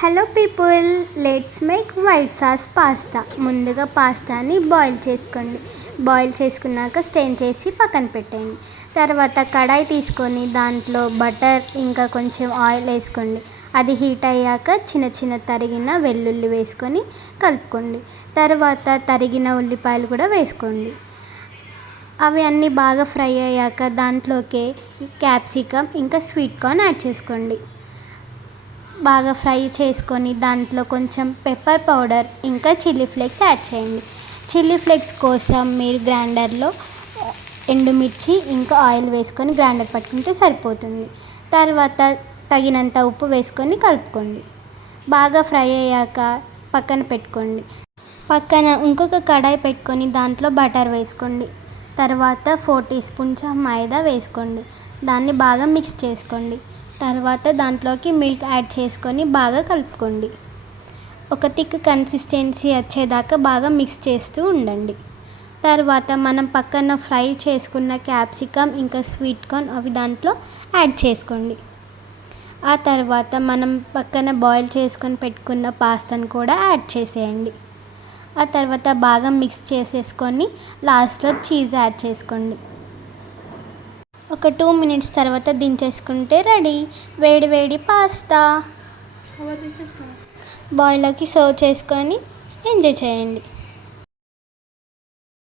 Hello people, let's make white sauce pasta. ముందుగా పాస్తాని boil చేసుకోండి. Boil చేసుకున్నాక స్టెయిన్ చేసి పక్కన పెట్టండి. తర్వాత కడాయి తీసుకొని దాంట్లో బటర్ ఇంకా కొంచెం ఆయిల్ వేసుకోండి. అది హీట్ అయ్యాక చిన్న చిన్న తరిగిన వెల్లుల్లి వేసుకొని కలుపుకోండి. తర్వాత తరిగిన ఉల్లిపాయలు కూడా వేసుకోండి. అవి అన్నీ బాగా ఫ్రై అయ్యాక దాంట్లోకి క్యాప్సికమ్ ఇంకా స్వీట్ కార్న్ యాడ్ చేసుకోండి. బాగా ఫ్రై చేసుకొని దాంట్లో కొంచెం పెప్పర్ పౌడర్ ఇంకా చిల్లీ ఫ్లేక్స్ యాడ్ చేయండి. చిల్లీ ఫ్లేక్స్ కోసం మీరు గ్రైండర్లో ఎండుమిర్చి ఇంకా ఆయిల్ వేసుకొని గ్రైండర్ పట్టుకుంటే సరిపోతుంది. తర్వాత తగినంత ఉప్పు వేసుకొని కలుపుకోండి. బాగా ఫ్రై అయ్యాక పక్కన పెట్టుకోండి. పక్కన ఇంకొక కడాయి పెట్టుకొని దాంట్లో బటర్ వేసుకోండి. తర్వాత 4 టీ స్పూన్స్ మైదా వేసుకోండి. దాన్ని బాగా మిక్స్ చేసుకోండి. తర్వాత దాంట్లోకి మిల్క్ యాడ్ చేసుకొని బాగా కలుపుకోండి. ఒక థిక్ కన్సిస్టెన్సీ వచ్చేదాకా బాగా మిక్స్ చేస్తూ ఉండండి. తర్వాత మనం పక్కన ఫ్రై చేసుకున్న క్యాప్సికమ్ ఇంకా స్వీట్ కార్న్ అవి దాంట్లో యాడ్ చేసుకోండి. ఆ తర్వాత మనం పక్కన బాయిల్ చేసుకొని పెట్టుకున్న పాస్తాను కూడా యాడ్ చేసేయండి. ఆ తర్వాత బాగా మిక్స్ చేసేసుకొని లాస్ట్లో చీజ్ యాడ్ చేసుకోండి. ఒక 2 మినిట్స్ తర్వాత దించేసుకుంటే రెడీ, వేడి వేడి పాస్తా. బౌల్లోకి సర్వ్ చేసుకొని ఎంజాయ్ చేయండి.